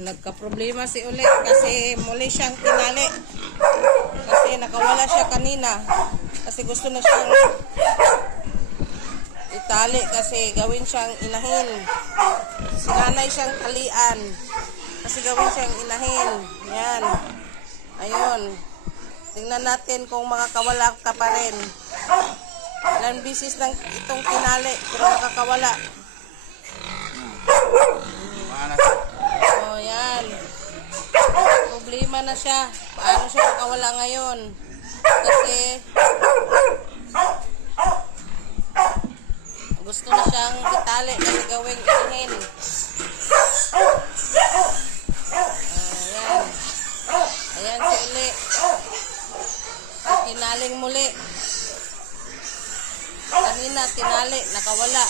Nagka-problema si Ulit kasi muli siyang tinali. Kasi nakawala siya kanina. Kasi gusto na siyang itali kasi gawin siyang inahin. Sinanay siyang talian. Kasi gawin siyang inahin. Yan. Ayun. Tingnan natin kung makakawala ka pa rin. Ilang bisis ng itong tinali pero nakakawala. Oh, yan. Problema na siya. Paano siya nakawala ngayon? Kasi gusto na siyang itali kasi gawing inahin. Ayan. Ayan si Uli. Tinaling muli. Kanina tinali, nakawala.